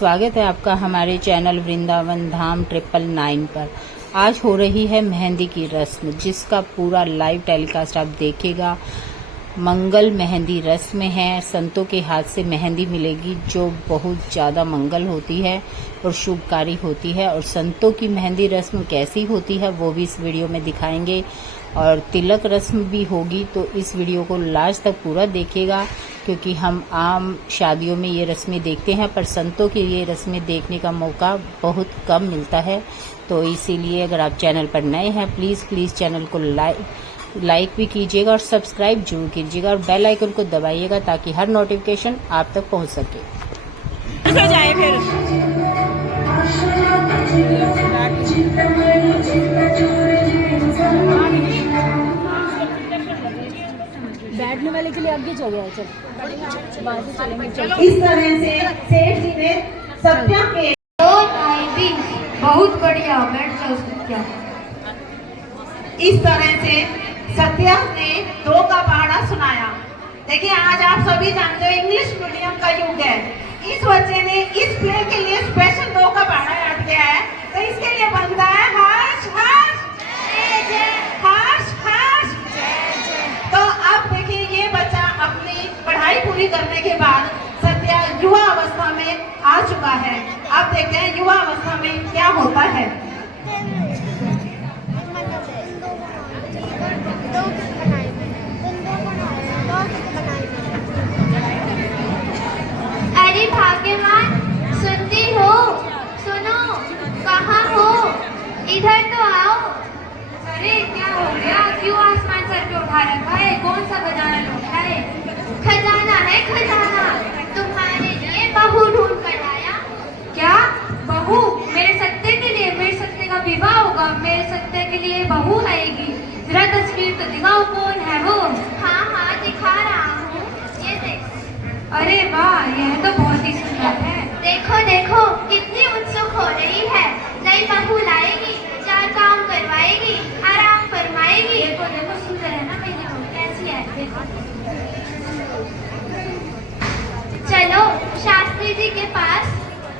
स्वागत है आपका हमारे चैनल वृंदावन धाम 999 पर। आज हो रही है मेहंदी की रस्म, जिसका पूरा लाइव टेलीकास्ट आप देखेगा। मंगल मेहंदी रस्म है, संतों के हाथ से मेहंदी मिलेगी जो बहुत ज़्यादा मंगल होती है और शुभकारी होती है। और संतों की मेहंदी रस्म कैसी होती है वो भी इस वीडियो में दिखाएंगे। और तिलक रस्म भी होगी, तो इस वीडियो को लास्ट तक पूरा देखिएगा, क्योंकि हम आम शादियों में ये रस्में देखते हैं पर संतों की ये रस्में देखने का मौका बहुत कम मिलता है। तो इसीलिए अगर आप चैनल पर नए हैं प्लीज़ चैनल को लाइक भी कीजिएगा और सब्सक्राइब जरूर कीजिएगा और बेल आइकन को दबाइएगा ताकि हर नोटिफिकेशन आप तक पहुंच सके। बैठने वाले के लिए आगे हो गया। चल इस तरह से सेठ जी ने सत्या के बहुत बढ़िया, बैठ जाओ सत्या। इस तरह से सत्या ने 2 का पहाड़ा सुनाया। देखिए, आज आप सभी जानते हो इंग्लिश मीडियम का युग है। इस बच्चे ने इस प्ले के लिए स्पेशल 2 का पहाड़ा याद किया है, तो इसके लिए बनता है हर्ष हर्ष हर्ष हर्ष। तो अब देखिए, ये बच्चा अपनी पढ़ाई पूरी करने के बाद सत्या युवा अवस्था में आ चुका है। अब देखते हैं युवा अवस्था में क्या होता है। अरे भाग्यवान, सुनती हो? सुनो, कहाँ हो? इधर तो आओ। अरे क्या हो गया? क्यों आसमान सर पे उठा रखा है? कौन सा खजाना लूटा है? खजाना है, खजाना। तुम्हारे लिए बहू ढूंढ कर लाया। क्या बहू? मेरे सत्ते के लिए? मेरे सत्ते का विवाह होगा, मेरे सत्ते के लिए बहू आएगी। जरा तस्वीर तो दिखाओ, कौन है वो? हाँ हाँ, दिखा रहा हूँ, ये देख। अरे वाह, यह तो बहुत ही सुंदर है। देखो देखो, कितनी उत्सुक हो रही है। नई बहू लाएगी, 4 काम करवाएगी, आराम फरमाएगी। देखो देखो, सुंदर है ना मेरी बहू? कैसी है? देखो। चलो शास्त्री जी के पास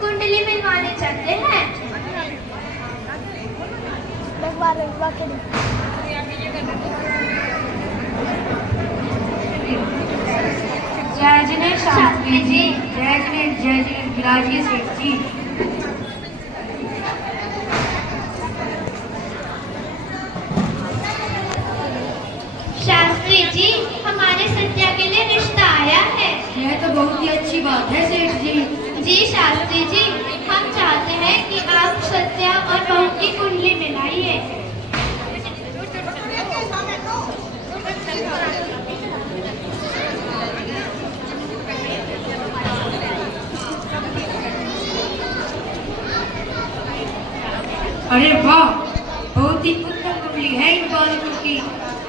कुंडली मिलवाने चलते हैं। जय जिने शास्त्री जी, जय जिने विराजिए सेठ जी। शास्त्री जी, हमारे सत्या के लिए रिश्ता आया है। यह तो बहुत ही अच्छी बात है सेठ जी। जी शास्त्री जी, हम चाहते हैं कि आप सत्या और बहू की कुंडली मिलाइए। अरे वाह, बहुत ही उत्तम कुंडली है इन बालकों की।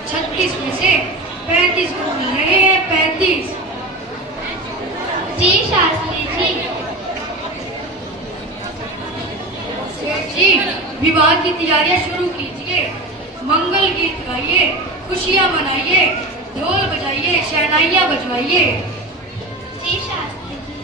36 में से 35 को मिल रहे हैं। 35। जी शास्त्री जी। सेठ जी, विवाह की तैयारियां शुरू कीजिए। मंगल गीत गाइए, खुशियां मनाइए, ढोल बजाइए, शहनाइयां बजवाइए। जी शास्त्री जी।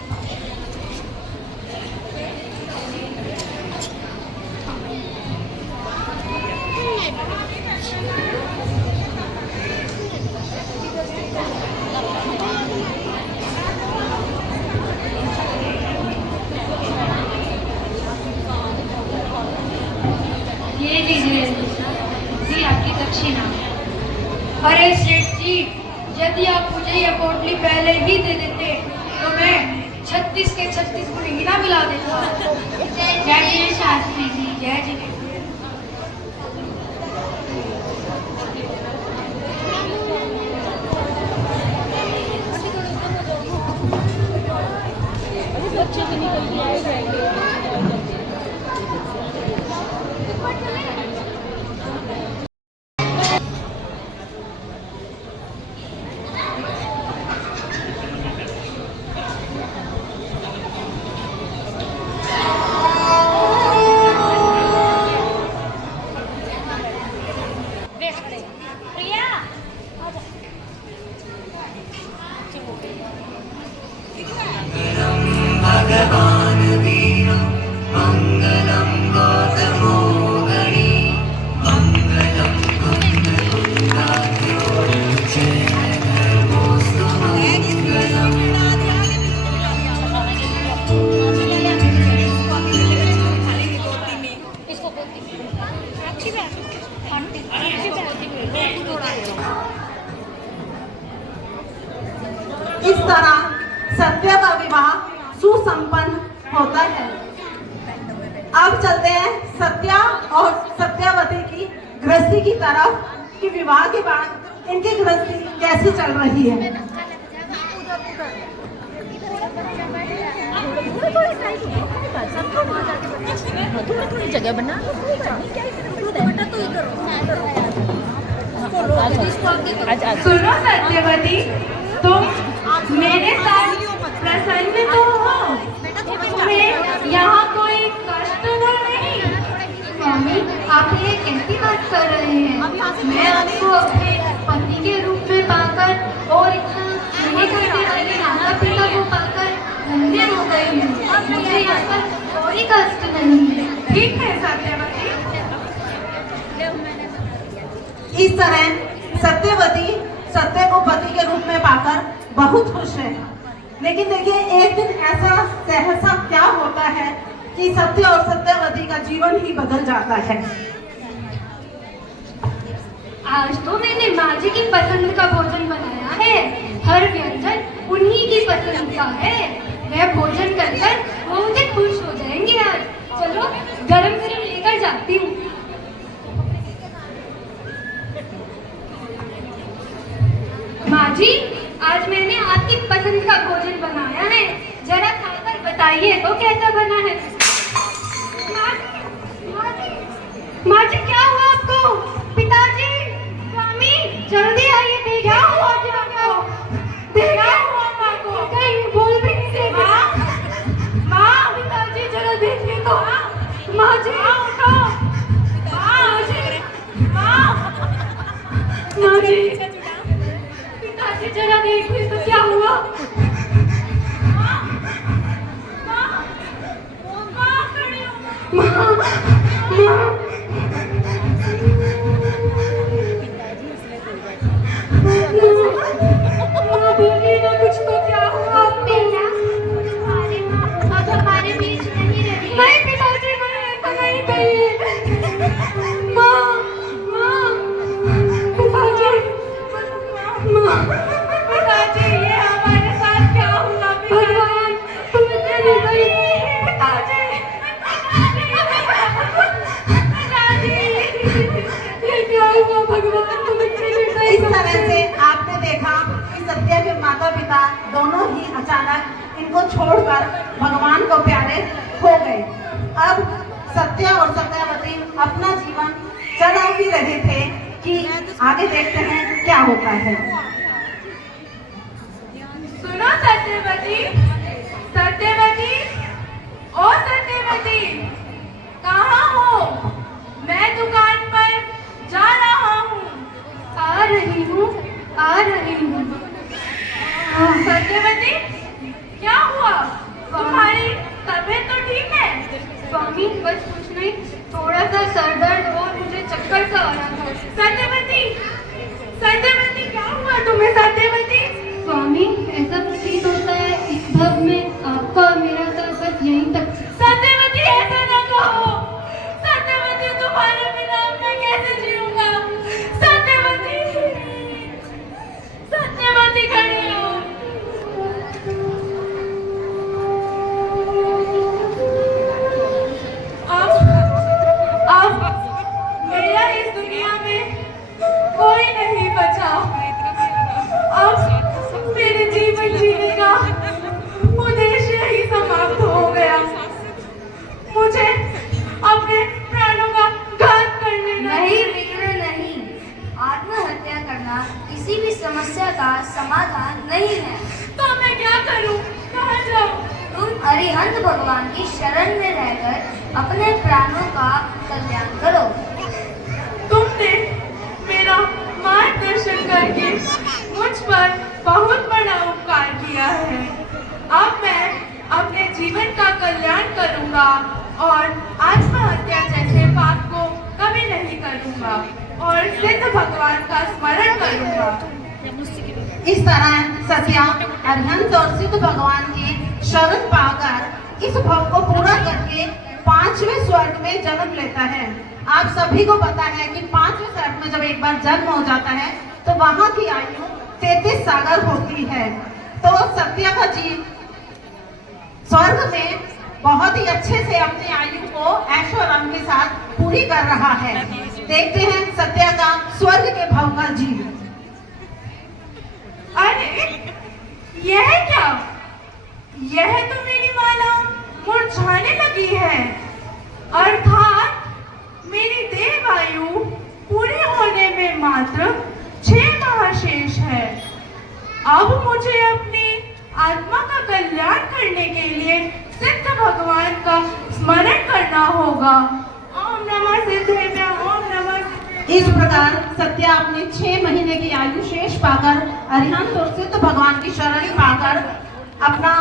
ये लीजिए जी आपकी दक्षिणा। अरे सेठ जी, यदि आप मुझे यह पोटली पहले ही दे देते तो मैं 36 के 36 को ही ना मिला देता। जय जय शास्त्री जी। जय जी। भगवान भी होता है। अब चलते हैं सत्या और सत्यावती की गृहस्थी की तरफ कि विवाह के बाद इनकी गृहस्थी कैसी चल रही है। थोड़ी जगह बना सुनो सत्यवती, तुम मेरे साथ प्रसन्न तो हो, तुम्हें यहाँ कोई कष्ट तो नहीं? स्वामी, आप ये कैसी बात कर रहे हैं? मैं आपको अपने पति के रूप में पाकर और इतना स्नेह करने वाले माता पिता को पाकर धन्य हो गई हूँ। अब मुझे यहाँ पर कोई कष्ट नहीं है। ठीक है सत्यवती। इस तरह सत्यवती सत्य को पति के रूप में पाकर बहुत खुश है। लेकिन देखिए, एक दिन ऐसा सहसा क्या होता है कि सत्य और सत्यवती का जीवन ही बदल जाता है। आज तो मैंने माँ जी की पसंद का भोजन बनाया है। हर व्यंजन उन्हीं की पसंद का है। वह भोजन कर वो मुझे खुश हो जाएंगे। आज चलो गरम गरम लेकर जाती हूँ। माँ जी, आज मैंने आपकी पसंद का भोजन बनाया है। जरा खाकर बताइए तो कैसा बना है। माँ जी क्या हुआ आपको? पिताजी, स्वामी, जल्दी आइए। क्या हुआ जी आपको? क्या हुआ माँ को? कहीं बोल भी नहीं रही। माँ, पिताजी जरा देखिए तो। माँ जी उठो। माँ जी, माँ जी, पिताजी जरा देखिए तो क्या हुआ। बोलिए ना कुछ तो। क्या हुआ बेटा, तुम्हारी माँ अब हमारे बीच नहीं रही। नहीं पिताजी, मैं ऐसा नहीं कही। माँ, पिताजी, पिताजी ये हमारे साथ क्या हुआ? भगवान तुम मेरे नहीं। पिताजी, ये क्या हुआ भगवान? तुम इस तरह से आपने देखा कि सत्या के माता पिता दोनों ही अचानक इनको छोड़कर भगवान को प्यारे हो गए। अब सत्या और सत्यावती अपना जीवन चला ही रहे थे कि आगे देखते हैं क्या होता है। सुनो सत्यवती, सत्यवती, ओ सत्यवती, कहाँ हो? मैं दुकान पर जा रहा हूँ। आ रही हूँ। सत्यवती, क्या हुआ? तुम्हारी तबीयत तो ठीक है? स्वामी, बस कुछ नहीं, थोड़ा सा सर दर्द और मुझे चक्कर सा आ रहा था। सत्यवती, सत्यवती क्या हुआ तुम्हें? सत्यवती, स्वामी ऐसा प्रतीत होता है इस भव में आपका और मेरा सर बस यहीं तक। सत्यवती ऐसा ना कहो। सत्यवती, तुम्हारे बिना मैं कैसे जीऊंगा? सत्यवती, सत्यवती खड़ी हो। अब मेरा इस दुनिया में कोई नहीं बचा। अब मेरे जीवन जीने का उद्देश्य ही समाप्त हो गया। मुझे अपने प्राणों का घात करने नहीं मित्र, नहीं। आत्महत्या करना किसी भी समस्या का समाधान नहीं है। तो मैं क्या करूं? कहाँ जाऊं? तुम अरिहंत भगवान की शरण में रहकर अपने प्राणों का कल्याण करो। तुमने मेरा मार्गदर्शन करके मुझ पर बहुत बड़ा उपकार किया है। अब मैं अपने जीवन का कल्याण करूंगा और आत्महत्या जैसे पाप को कभी नहीं करूंगा और सिद्ध भगवान का स्मरण करूंगा। इस तरह सत्या अरिहंत और सिद्ध भगवान की शरण पाकर इस भव को पूरा करके 5वें स्वर्ग में जन्म लेता है। आप सभी को पता है कि 5वें स्वर्ग में जब एक बार जन्म हो जाता है तो वहां की आयु 33 सागर होती है। तो सत्या का जीव स्वर्ग में बहुत ही अच्छे से अपनी आयु को ऐशो आराम के साथ पूरी कर रहा है। देखते हैं सत्या का स्वर्ग के भाव का जी। अरे यह क्या? यह तो मेरी माला मुरझाने लगी है, अर्थात मेरी देह आयु पूरी होने में मात्र 6 माह शेष है। अब मुझे अपनी आत्मा का कल्याण करने के लिए सिद्ध भगवान का स्मरण करना होगा। ओम नमः सिद्धेभ्यः, ओम नमः सिद्धेभ्यः। इस प्रकार सत्या अपने 6 महीने की आयु शेष पाकर अरिहंत और सिद्ध भगवान की शरण पाकर अपना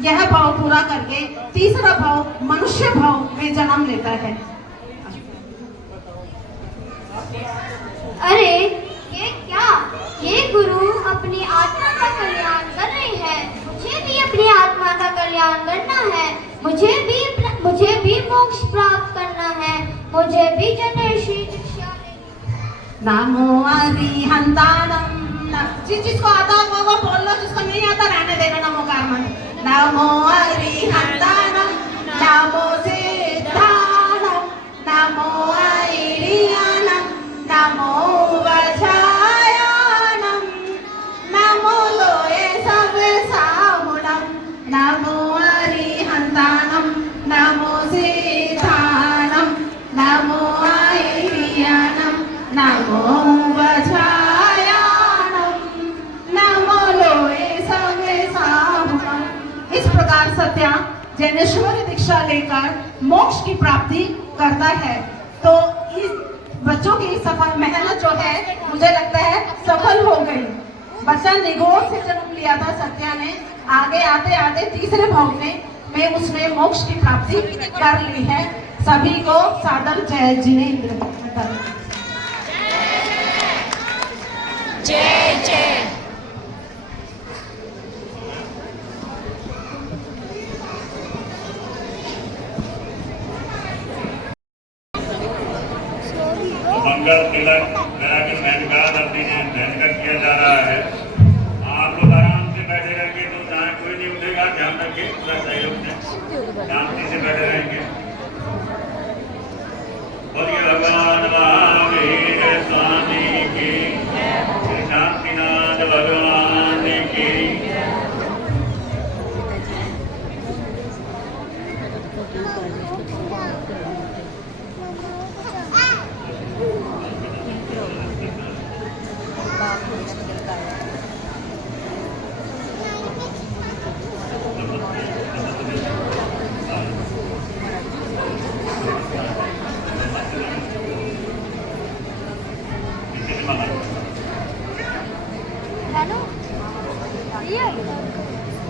यह भाव पूरा करके तीसरा भाव मनुष्य भाव में जन्म लेता है। अरे ये क्या? ये गुरु अपनी आत्मा का कल्याण कर रहे हैं। मुझे भी अपनी आत्मा का कल्याण करना है। मुझे भी मोक्ष प्राप्त करना है। मुझे भी जनर्षि दीक्षा लेनी है। नमो अरिहंतानम। जिसको आता है वो बोल लो, जिसको नहीं आता रहने देना। नमो कारमन। नमो अरिहंतानम, नमो सिद्धानम, नमो आइरियानम, नमो वज्रायानम, नमो लोए सब सामुनम, नमो अरिहंतानम, नमो सिद्धानम, नमो आइरियानम, नमो वज्रायानम, नमो लोए सब सामुनम। इस प्रकार सत्या जैनेश्वरी दीक्षा लेकर मोक्ष की प्राप्ति करता है। तो इस बच्चों की सफल मेहनत जो है मुझे लगता है सफल हो गई। बच्चा निगोर से जन्म लिया था सत्या ने, आगे आते आते तीसरे भाव में उसने मोक्ष की प्राप्ति कर ली है। सभी को सादर जय जिनेंद्र। जय जय। मंगल तिलक वैराग्य महंगाद अपनी महंगा किया जा रहा है। आप लोग आराम से बैठे रहेंगे तो जहाँ कोई नहीं उठेगा, ध्यान रखिए, पूरा सहयोग से शांति से बैठे रहेंगे। बोलिए भगवान महावीर स्वामी की, शांतिनाथ भगवान की।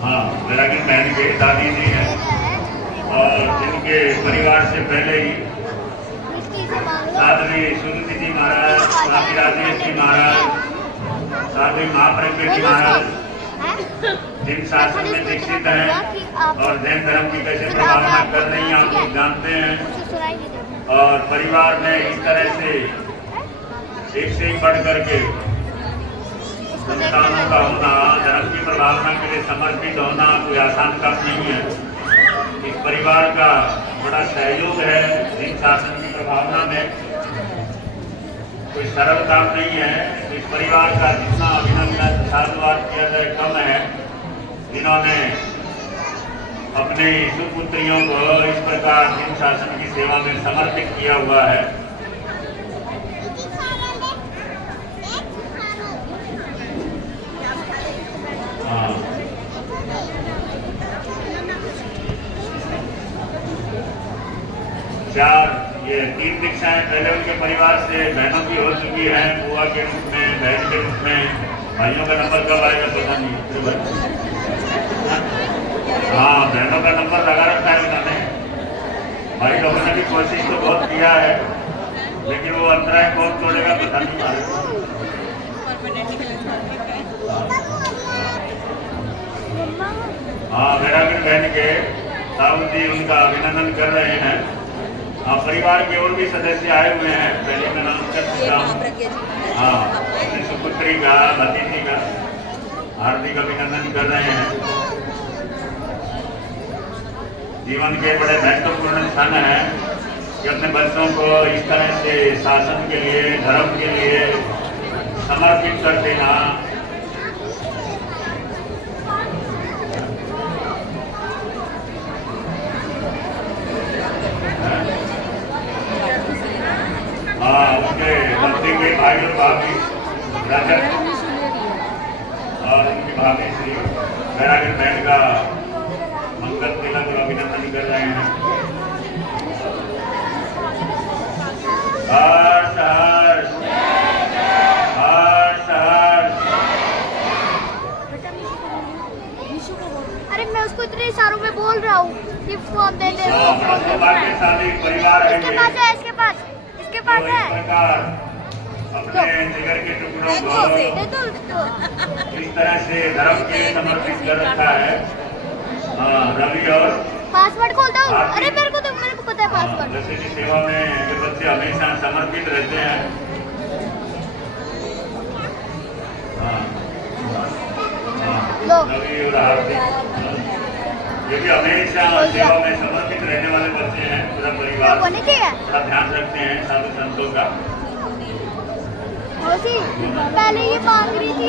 हाँ, वैरागी बहन के दादी जी हैं और जिनके परिवार से पहले ही साध्वी सुनीति जी महाराज, स्वामी राजेश जी महाराज, साध्वी महाप्रज्ञ जी महाराज जिन शासन में दीक्षित हैं और जैन धर्म की कैसे प्रभावना कर रही हैं आप लोग जानते हैं। और परिवार में इस तरह से एक से एक बढ़ करके संतानों का होना, धर्म की प्रभावना के लिए समर्पित होना कोई आसान काम नहीं है। इस परिवार का बड़ा सहयोग है। जिन शासन की प्रभावना में कोई सरल काम नहीं है। इस परिवार का जितना अभिनंदन साधुवाद किया जाए कम है, जिन्होंने अपने सुपुत्रियों को इस प्रकार जिन शासन की सेवा में समर्पित किया हुआ है। ये 3 दीक्षाएं पहले उनके परिवार से बहनों की हो चुकी हैं, बुआ के रूप में, बहन के रूप में। भाइयों का नंबर कब आएगा पता नहीं। हाँ, बहनों का नंबर लगा रखा है उन्होंने। भाई लोगों ने भी कोशिश तो बहुत किया है, लेकिन वो अंतराय कौन तोड़ेगा पता नहीं मालूम। हाँ, वैरागी बहन के साहू जी उनका अभिनंदन कर रहे हैं। परिवार के और भी सदस्य आए हुए हैं, पहले मैं नाम कर चुका हूँ। हाँ, सुपुत्री का, भतीजी का हार्दिक अभिनंदन कर रहे हैं। जीवन के बड़े महत्वपूर्ण क्षण हैं कि अपने बच्चों को इस तरह से शासन के लिए, धर्म के लिए समर्पित कर देना। उनके बच्चे के भाई और भाभी रजत और उनकी भाभी श्री बैरागढ़ बहन का मंगल तिलक और अभिनंदन कर रहे हैं। हर्ष हर्ष हर्ष हर्ष। अरे मैं उसको इतने इशारों में बोल रहा हूँ कि फोन दे दे। सौभाग्यशाली परिवार है इसके पास है, इसके पास तो इस प्रकार अपने जिगर के टुकड़ों को इस तरह से धर्म के लिए समर्पित कर रखा है। रवि और पासवर्ड खोलता हूँ। अरे मेरे को पता है पासवर्ड। जैसे की सेवा में ये बच्चे हमेशा समर्पित रहते हैं। रवि और हार्दिक ये भी हमेशा सेवा में समर्पित रहने वाले बच्चे हैं। पूरा परिवार बड़ा ध्यान रखते हैं साधु संतों का। पहले ये मांग रही थी,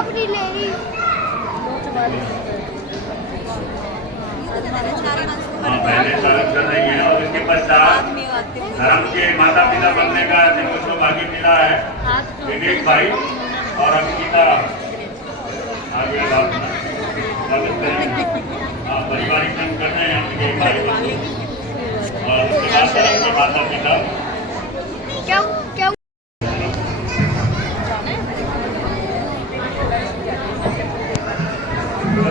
अपनी ले रही। पहले स्वागत कर रही है और इसके पश्चात धर्म के माता पिता बनने का जिनको सौभाग्य मिला है विवेक भाई और अंकिता आगे स्वागत करें। पारिवारिक काम कर रहे हैं विवेक भाई और उसके बाद धर्म के माता पिता क्या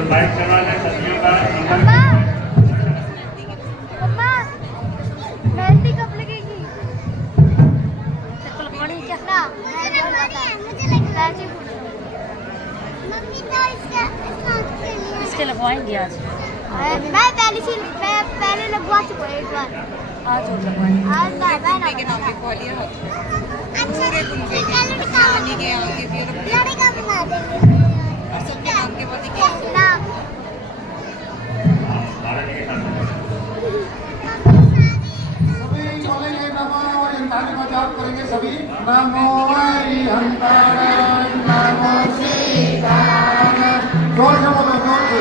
बाइक चलाने सदियों का मेहंदी कब लगेगी? ना इसके लगवाएंगे आज। मैं पहले लगवा चुका एक बार। आज और लगवाएंगे। आज मैं के नाम लिखवा लिया पूरे गुनबे के नानी के आगे फिर लड़का बना देंगे और सबके नाम के बाद क्या नाम। सभी बोलेंगे नमो हरिहंताय का जाप करेंगे सभी। नमो हरिहंताय नमो सीताराम। जोर से बोलो, जोर से।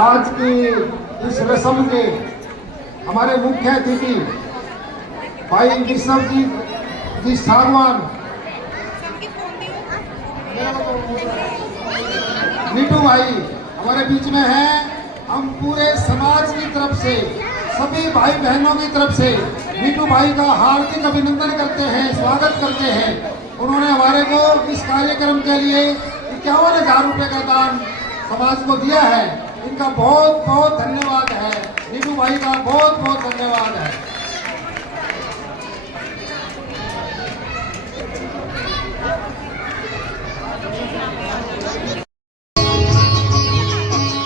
आज की इस रस्म के हमारे मुख्य अतिथि भाई विश्वजीत जी सागवान, नीटू भाई हमारे बीच में हैं। हम पूरे समाज की तरफ से, सभी भाई बहनों की तरफ से नीटू भाई का हार्दिक अभिनंदन करते हैं, स्वागत करते हैं। उन्होंने हमारे को इस कार्यक्रम के लिए 51,000 रुपये का दान समाज को दिया है। इनका बहुत बहुत धन्यवाद है। नीटू भाई का बहुत बहुत धन्यवाद है।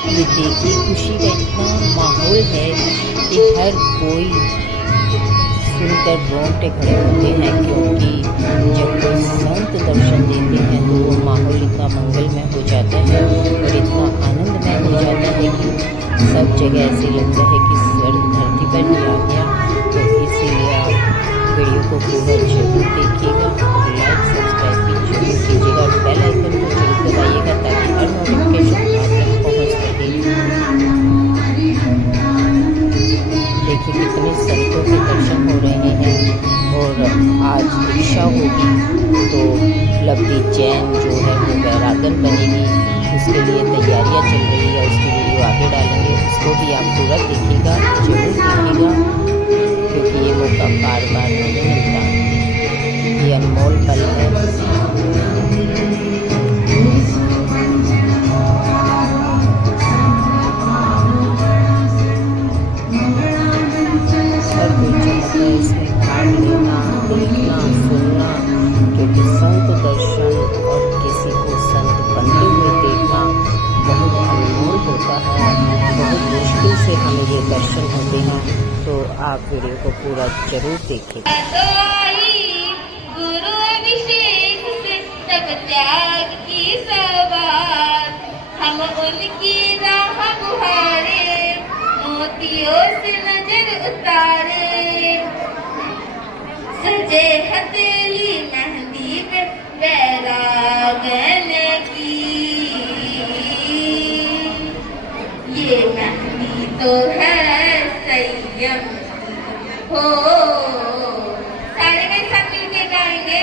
ये देखिए खुशी का इतना माहौल है कि हर कोई सुनकर रोंगटे खड़े होते हैं, क्योंकि जब कोई संत दर्शन देते हैं तो वो माहौल इतना मंगलमय हो जाता है और इतना आनंदमय हो जाता है कि सब जगह ऐसे लगता है कि स्वर्ग धरती पर भी आ गया। तो इसीलिए आप वीडियो को पूरा जरूर देखिएगा और लाइक सब्सक्राइब भी जरूर कीजिएगा और बेल आइकन को जरूर दबाइएगा ताकि हर नोटिफिकेशन आप तक पहुँच सके। देखिए कितने संतों के दर्शन हो रहे हैं और आज दीक्षा होगी तो लवली जैन जो है वो वैरागन बनेगी, उसके लिए तैयारियां चल रही है। उसकी वीडियो आगे डालेंगे, उसको भी आप पूरा देखिएगा, जरूर देखिएगा, क्योंकि ये मौका बार बार नहीं मिलता। ये अनमोल पल है। इसमें भाग लेना, देखना, सुनना, क्योंकि संत दर्शन और किसी को संत बनते हुए देखना बहुत अनमोल होता है। बहुत मुश्किल से हमें ये दर्शन होते हैं, तो आप वीडियो को पूरा जरूर देखें। गुरु अभिषेक से तब त्याग की सवार, हम उनकी राह गुहारे, मोतियों से नजर उतारे। सजे हथेली मेहंदी पे वैरागन की, ये मेहंदी तो है संयम हो। सारे में साथ मिलके गाएंगे,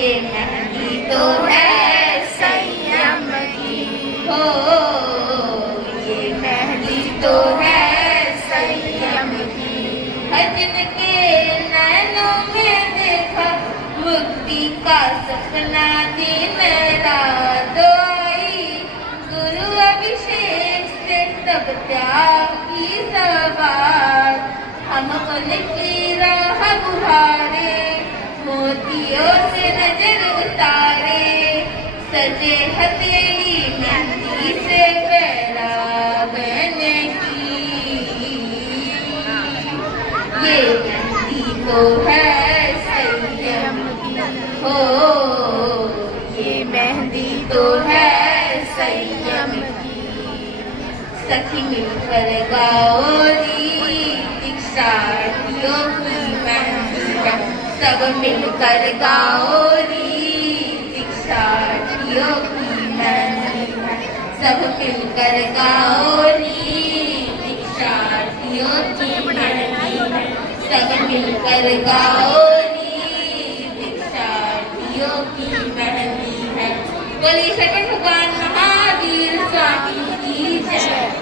ये मेहंदी तो है संयम की हो, ये मेहंदी तो है संयम की। हजन के नैनों में देखा मुक्ति का सपना, दिन रात आई गुरु अभिषेक से तब त्याग की सवार, हम उनकी राह गुहारे, मोतियों से नजर उतारे। सजे हथेली मेहंदी से वैरागन की, ये मेहंदी तो है संयम की हो, ये मेहंदी तो है संयम की। सखी मिलकर गाओ री दीक्षार्थियों की मेहंदी है, सब मिलकर गाओ री दीक्षार्थियों की मेहंदी है, सब मिलकर गाओ री दीक्षार्थियों की मेहंदी है, सब मिलकर गाओ री दीक्षार्थियों की मेहंदी है। बोलिए शंकर भगवान महावीर स्वामी की जय।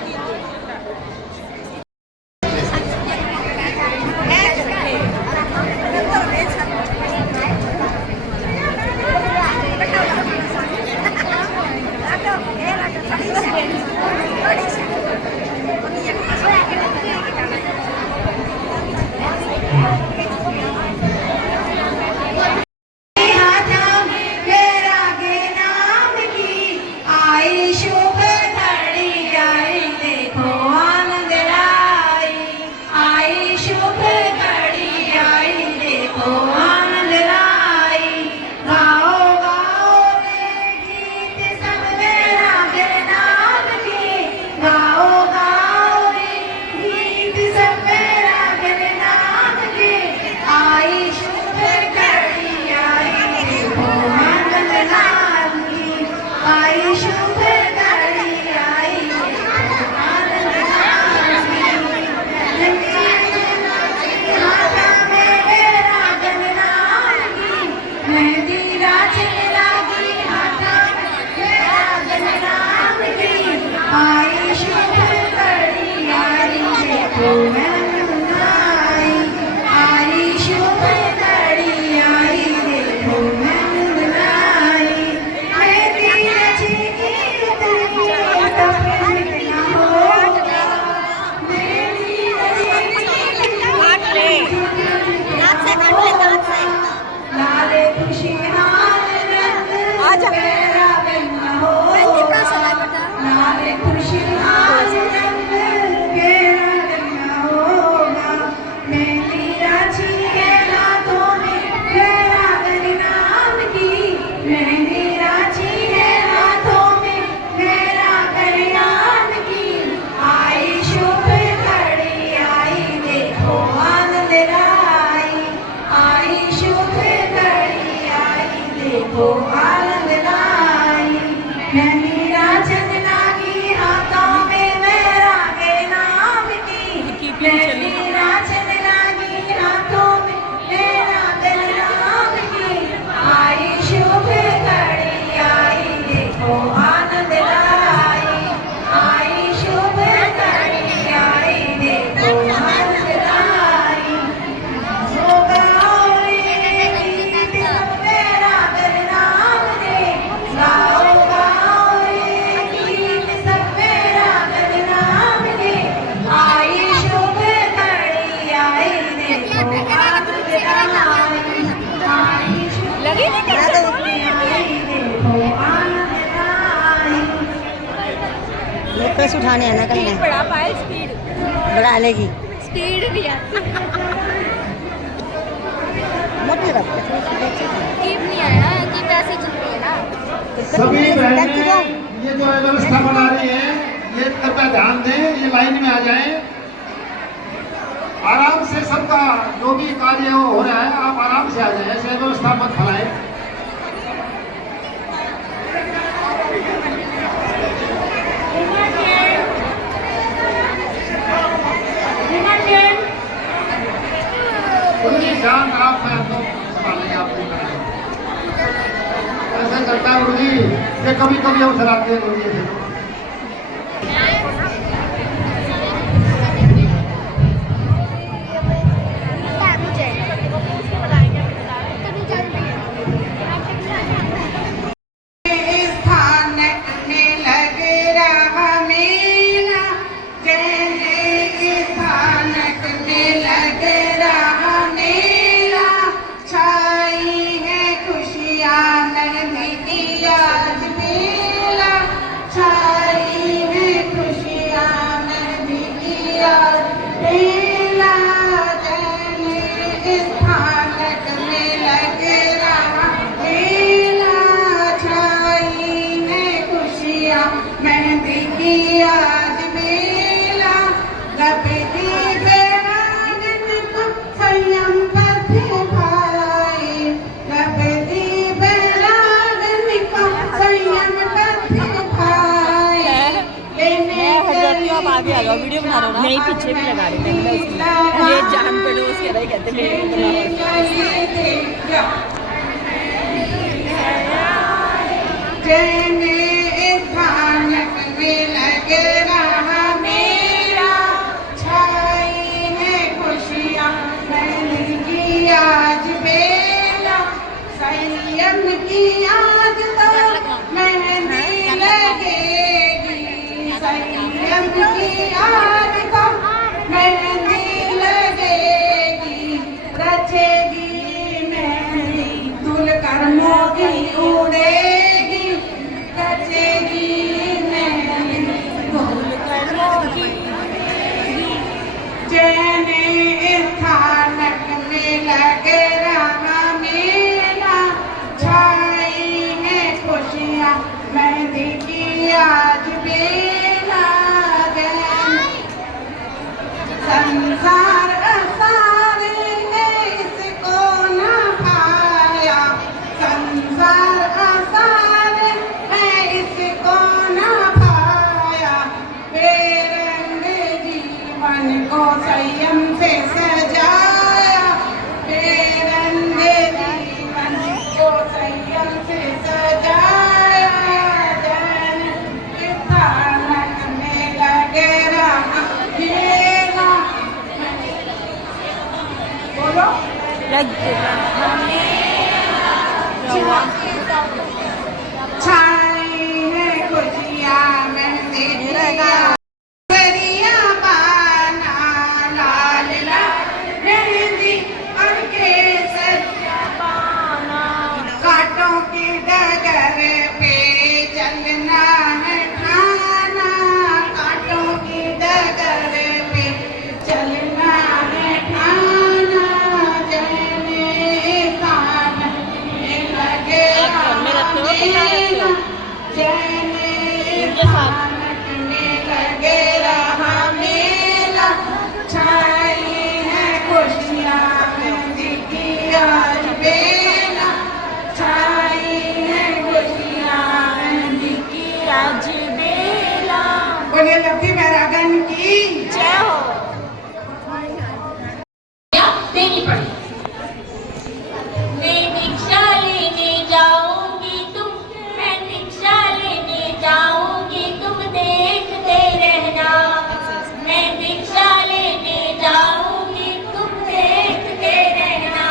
कलश उठाने हैं ना कल में बढ़ा पाए स्पीड बढ़ा लेगी स्पीड नहीं आती मोटी रख कीप नहीं आया कीप ऐसे चल रही है ना सभी बहनें ये जो है व्यवस्था बना रही है, ये कृपया ध्यान दें, ये लाइन में आ जाएं। आराम से सबका जो भी कार्य हो रहा है, आप आराम से आ जाएं, ऐसे व्यवस्था मत फैलाएं। गुरुजी शांत आप मैं आपको संभालेंगे, आपको करेंगे। ऐसा करता है गुरुजी, ये कभी कभी अवसर आते हैं गुरुजी से। आप आगे आ जाओ वीडियो बना रहे हो ना नहीं पीछे भी लगा रहे थे ये जान पड़ोस कह रहे कहते संसार असार ने इसको न पाया, संसार असार है इसको न पाया। बेरंग जीवन को संयम से सजाया, बेरंग जीवन को संयम से सजाया। जन स्थानक में लगे रहा छाई है खुशियाँ मेहंदी गरिया बाना लाल लाल मेहंदी और केसर बाना। कांटों की डगर पे चलना है ठाना, कांटों की डगर पे चलना है ठाना। बोलिए लक्ष्मी मैरागन की जय हो। देनी पड़ी। मैं दीक्षा लेने जाऊंगी तुम, मैं दीक्षा लेने जाऊंगी तुम देखते रहना। मैं दीक्षा लेने जाऊंगी तुम देखते रहना।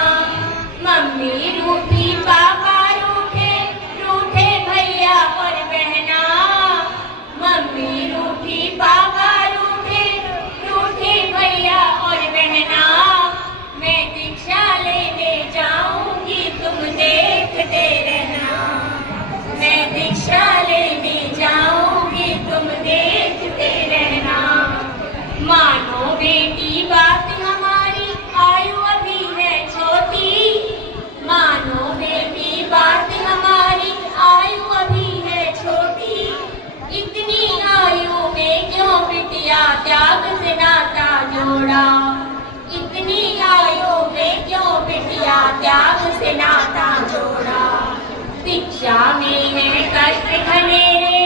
मम्मी रूठी पापा रूठे, रूठे भैया और बहना। मम्मी रूठी पापा रूठे, रूठे भैया और बहना। मैं दीक्षा खनेरे,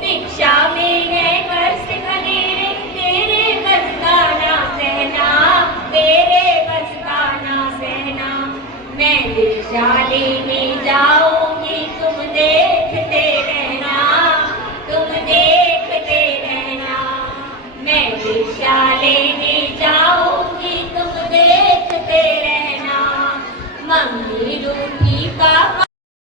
भिक्षा में है बस खनेरे, तेरे बस का ना सहना, तेरे बस का ना सहना। मैं भिक्षा लेने जाऊंगी, तुम देखते रहना, तुम देखते रहना। मैं भिक्षा लेने जाऊंगी, तुम देखते रहना। मम्मी रूठी पापा,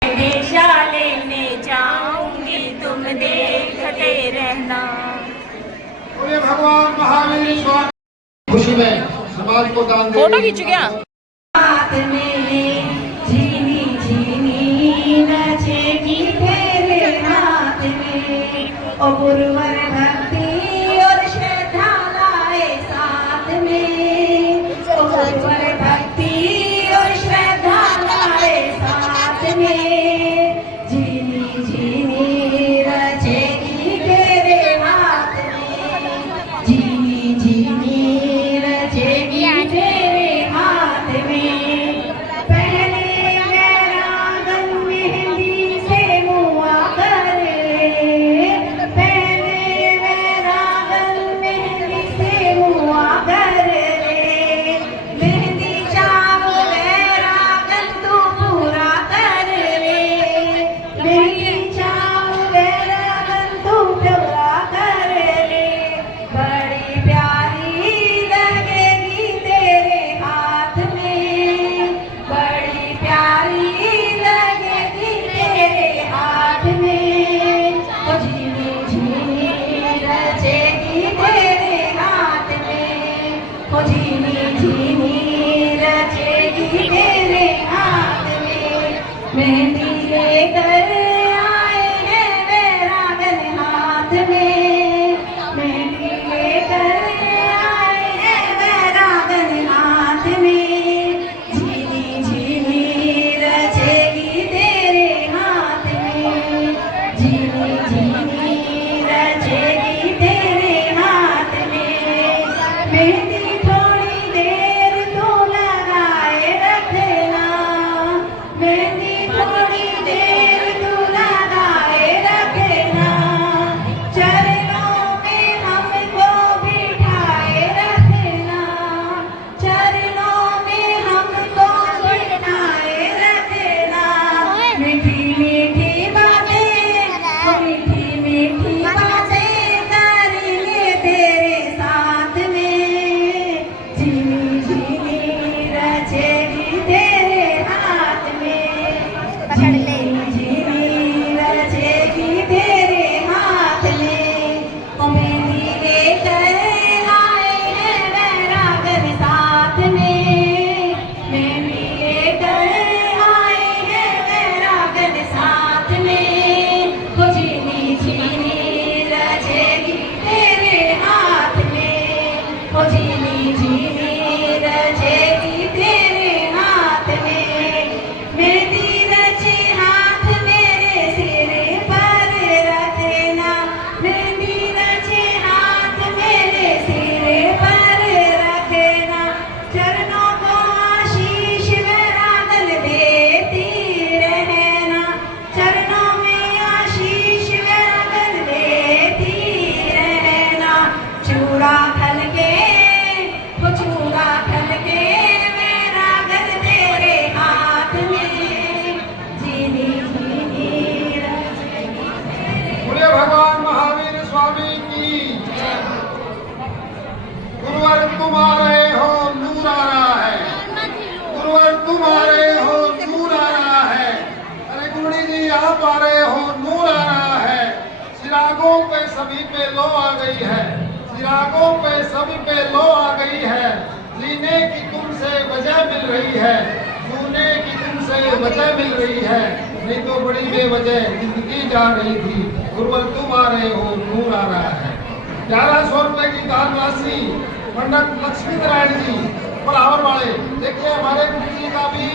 भिक्षा लेने जाऊंगी, तुम देखते रहना। बोले भगवान महावीर स्वामी खुशी में समाज को दान दे। फोटो खींच गया। हाथ में झीनी झीनी नचेगी तेरे हाथ में, ओ गुरुवर भक्ति और श्रद्धा लाए साथ में, ओ गुरुवर भक्ति और श्रद्धा लाए साथ में। झीनी झीनी रचेगी तेरे हाथ में, झीनी झीनी रचेगी तेरे हाथ में। पहले वैरागन मेहंदी से मुआ करे, पहले वैरागन मेहंदी से मुआ करे। मेहंदी चाव वैरागन तू पूरा कर रे, मेहंदी चाव वैरागन तू पूरा कर रे। बड़ी प्यारी लगेगी तेरे हाथ में, बड़ी प्यारी लगेगी तेरे हाथ में। ओ झीनी झीनी रचेगी तेरे हाथ में, ओ झीनी झीनी रचेगी तेरे हाथ में। मेहंदी लेकर आए हैं वैरागन हाथ में, मेहंदी लेकर आए हैं वैरागन हाथ में। झीनी झीनी रचेगी तेरे हाथ में, झीनी झीनी रचेगी तेरे हाथ में। मेहंदी थोड़ी देर तू लगाए रखना, मेहंदी थोड़ी देर तू लगाए रखना। चरणों में हमको बिठाए रखना, चरणों में हमको बिठाए रखना। मीठी मीठी बातें, मीठी मीठी बातें करेंगे तेरे साथ में। झीनी झीनी रचेगी तेरे हाथ में, झीनी झीनी रचेगी तेरे हाथ में। ओ मेहंदी लेकर आए हैं वैरागन साथ में, मेहंदी लेकर आए हैं वैरागन साथ में। ओ झीनी झीनी रचेगी तेरे हाथ में, ओ झीनी झीनी रचेगी तेरे हाथ में। मेहंदी रचे हाथ मेरे सिर पर रखना, मेहंदी रचे हाथ मेरे सिर पर रखना। चरणों को आशीष वैरागन देती रहना, चरणों में आशीष वैरागन देती रहना। चूड़ा खल के, वो चूड़ा खल के वैरागन तेरे हाथ में। झीनी झीनी रचेगी बोले भगवान महावीर स्वामी की। गुरुवर तुम आ रहे हो, नूर आ रहा है, गुरुवर तुम आ रहे हो, नूर आ रहा है। अरे गुरुजी जी आप आ रहे हो, नूर आ रहा है। चिरागों पे सभी पे लो आ गई है, चिरागों पे सभी पे लो आ गई है। जीने की तुमसे वजह मिल रही है, जीने की तुमसे वजह मिल रही है। नहीं तो बड़ी बेवजह जिंदगी जा रही थी। गुरुवर तुम आ रहे हो, नूर आ रहा है। 1100 रुपए की दान राशि पंडित लक्ष्मी नारायण जी पलावर वाले। देखिए हमारे गुरु जी का भी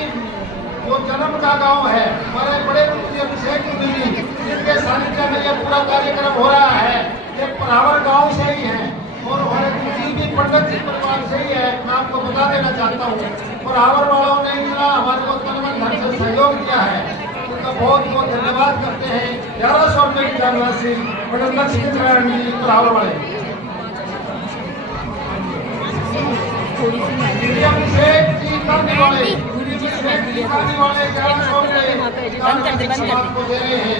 जो जन्म का गांव है, हमारे बड़े गुरु जी अभिषेक गुरु जी, जिनके सानिध्य में ये पूरा कार्यक्रम हो रहा है, ये पलावर गांव से ही है। और हमारे गुरु जी भी पंडित जी परिवार से ही है। मैं आपको बता देना चाहता हूँ, पलावर वालों ने इतना हमारे को तन मन धन से सहयोग दिया है, उनका बहुत बहुत धन्यवाद करते हैं। 1100 रुपए की दान राशि मैडम लक्ष्मी नारायण जी पलावल वाले। मीडियम शेख जी कांदी वाले 1100 रुपए दान राशि समाज को दे रहे हैं।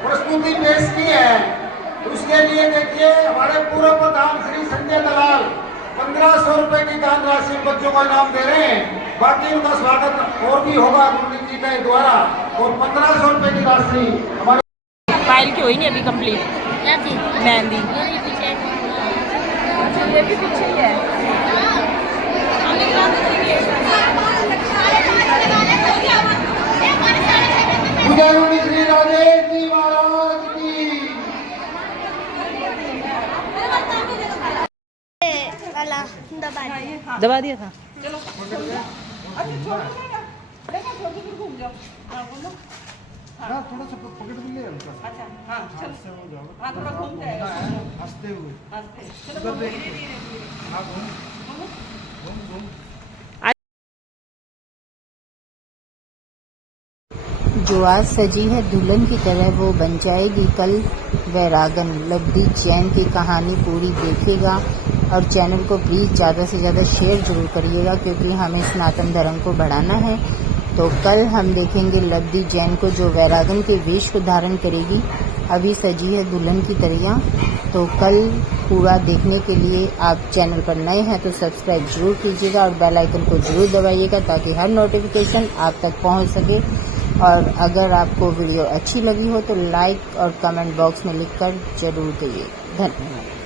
प्रस्तुति पेश की है उसके लिए देखिए हमारे पूर्व प्रधान श्री संजय दलाल 1500 रुपए की दान राशि बच्चों को इनाम दे रहे हैं। बाकी उनका स्वागत और भी होगा गुरु जी के द्वारा। और 1500 रुपए की राशि हमारे फाइल की हुई नहीं अभी कंप्लीट मेहंदी ये भी पीछे ही है। श्री राजेश जी महाराज की दबा दिया था। हाँ थोड़ा सा पॉकेट में ले हल्का। अच्छा हाँ चल से हो जाओ। हाँ थोड़ा घूम जाएगा हंसते हुए। चलो हाँ घूम घूम घूम। जो आज सजी है दुल्हन की तरह वो बन जाएगी कल वैरागन। लवदीप जैन की कहानी पूरी देखेगा और चैनल को प्लीज़ ज़्यादा से ज़्यादा शेयर जरूर करिएगा क्योंकि हमें सनातन धर्म को बढ़ाना है। तो कल हम देखेंगे लवदीप जैन को जो वैरागन के वेश को धारण करेगी। अभी सजी है दुल्हन की तरह। तो कल पूरा देखने के लिए आप चैनल पर नए हैं तो सब्सक्राइब जरूर कीजिएगा और बेल आइकन को जरूर दबाइएगा ताकि हर नोटिफिकेशन आप तक पहुंच सके। और अगर आपको वीडियो अच्छी लगी हो तो लाइक और कमेंट बॉक्स में लिखकर जरूर करिए। धन्यवाद।